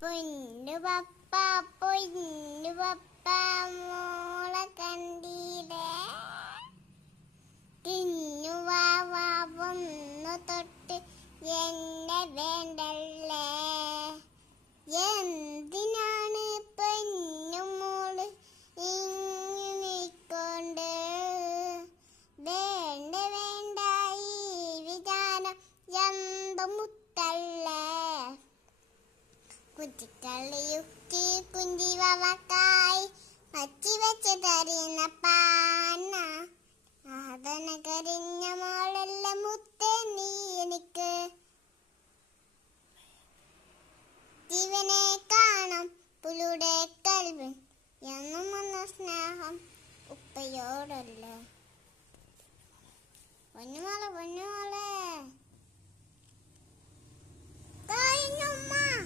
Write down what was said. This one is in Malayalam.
പൊന്നു പപ്പ പൊന്നു പപ്പ മോളെ കണ്ടീലേ തിന്നുവാവാ വന്നു തൊട്ട് എന്നെ വേണ്ടല്ലേ എന്തിനാണ് പൊന്നു മോള് ഇങ്ങിക്കൊണ്ട് വേണ്ട വേണ്ട ഈ വിധാനം എന്ത മുത്തല്ലേ കുറ്റിക്കളിയുക്കി കുഞ്ചി വവക്കായി മച്ചി വെച്ച് തരുന്ന പാന ആദന കരിഞ്ഞ മോളല്ല മുത്തേ നീ എനിക്ക് ജീവനെ കാണാം പുലുടെ കൽവിൻ എന്നും വന്ന സ്നേഹം ഉപ്പയോടല്ല പൊന്നുമോളെ കഴിഞ്ഞുമ്മ